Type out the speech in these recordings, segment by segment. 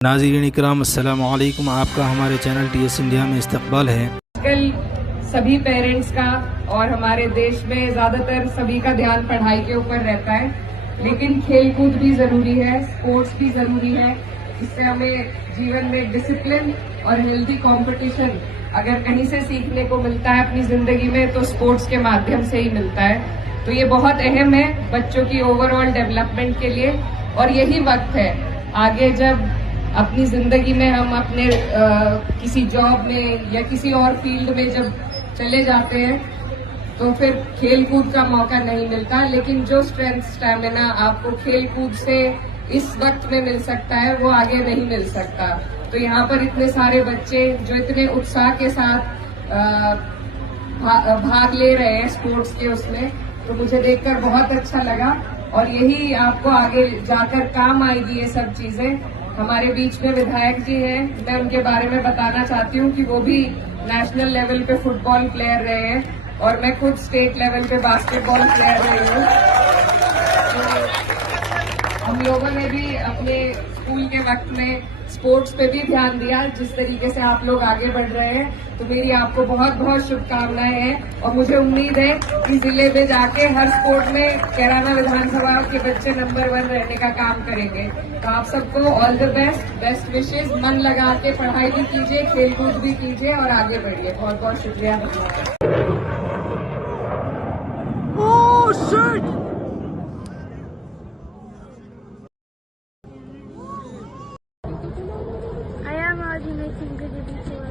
नाज़रीन इकराम अस्सलामु अलैकुम। आपका हमारे चैनल TS इंडिया में इस्तकबाल है। आजकल सभी पेरेंट्स का और हमारे देश में ज्यादातर सभी का ध्यान पढ़ाई के ऊपर रहता है, लेकिन खेल कूद भी जरूरी है, स्पोर्ट्स भी जरूरी है। इससे हमें जीवन में डिसिप्लिन और हेल्दी कंपटीशन अगर कहीं से सीखने को मिलता है अपनी जिंदगी में तो स्पोर्ट्स के माध्यम से ही मिलता है। तो ये बहुत अहम है बच्चों की ओवरऑल डेवलपमेंट के लिए, और यही वक्त है आगे जब अपनी जिंदगी में हम अपने किसी जॉब में या किसी और फील्ड में जब चले जाते हैं तो फिर खेल कूद का मौका नहीं मिलता, लेकिन जो स्ट्रेंथ स्टैमिना आपको खेल कूद से इस वक्त में मिल सकता है वो आगे नहीं मिल सकता। तो यहाँ पर इतने सारे बच्चे जो इतने उत्साह के साथ भाग ले रहे हैं स्पोर्ट्स के उसमें, तो मुझे देखकर बहुत अच्छा लगा, और यही आपको आगे जाकर काम आएगी ये सब चीजें। हमारे बीच में विधायक जी हैं, मैं उनके बारे में बताना चाहती हूँ कि वो भी नेशनल लेवल पे फुटबॉल प्लेयर रहे हैं और मैं खुद स्टेट लेवल पे बास्केटबॉल प्लेयर रही हूँ। हम लोगों ने भी अपने स्कूल के वक्त में स्पोर्ट्स पे भी ध्यान दिया, जिस तरीके से आप लोग आगे बढ़ रहे हैं। तो मेरी आपको बहुत बहुत शुभकामनाएं हैं, और मुझे उम्मीद है कि जिले में जाके हर स्पोर्ट में कैराना विधानसभा के बच्चे नंबर 1 रहने का काम करेंगे। तो आप सबको ऑल द बेस्ट विशेष। मन लगा के पढ़ाई भी कीजिए, खेल कूद भी कीजिए और आगे बढ़िए। बहुत बहुत शुक्रिया। I am already making good before.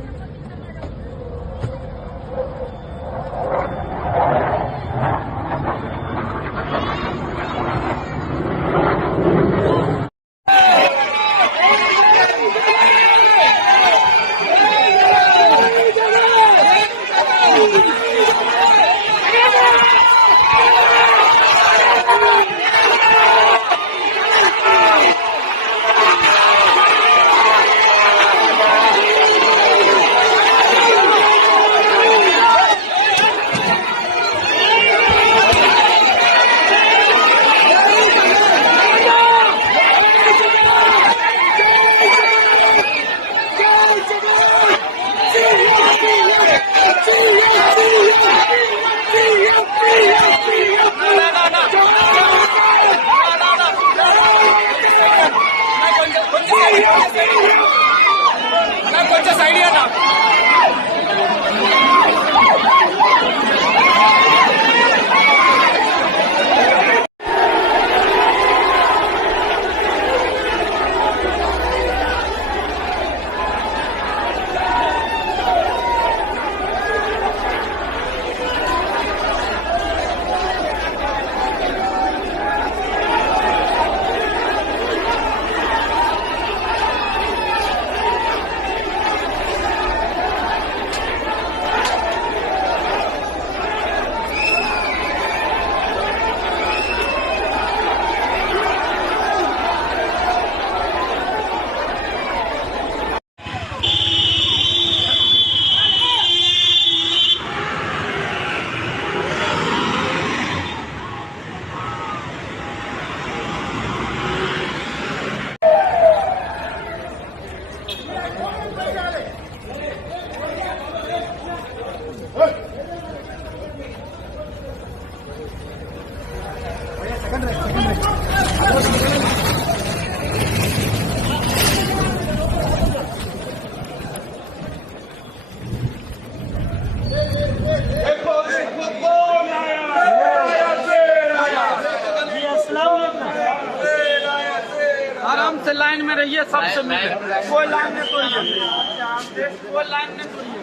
आराम से लाइन में रहिए, सबसे मिले, कोई लाइन में कोई लाइन में तोड़िए।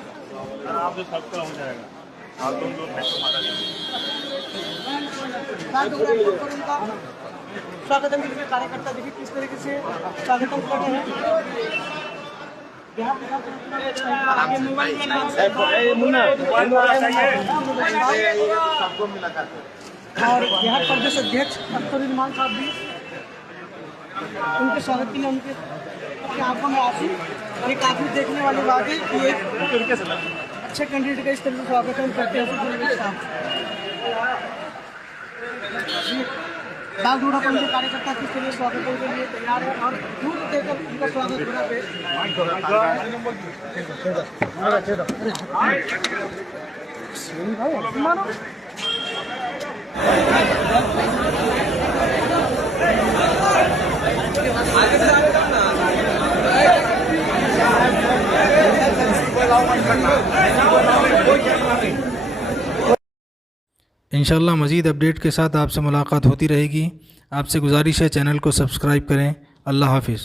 आपसे सबका हो जाएगा। आप तुम लोग स्वागतम के लिए कार्यकर्ता देखिए किस तरीके से स्वागतम कर रहे हैं। और बिहार प्रदेश अध्यक्ष अख्तर इरमान साहब भी उनके स्वागत के लिए उनके आंखों में आंसू। ये काफी देखने वाली बात है कि एक अच्छे कैंडिडेट का इस तरह से स्वागत हम करते हैं। बागडोरा पुलिस के कार्यकर्ता किसके लिए स्वागत के लिए तैयार है और दूर देकर उनका स्वागत हो रहा है। इंशाल्लाह मज़ीद अपडेट के साथ आपसे मुलाकात होती रहेगी। आपसे गुजारिश है चैनल को सब्सक्राइब करें। अल्लाह हाफिज़।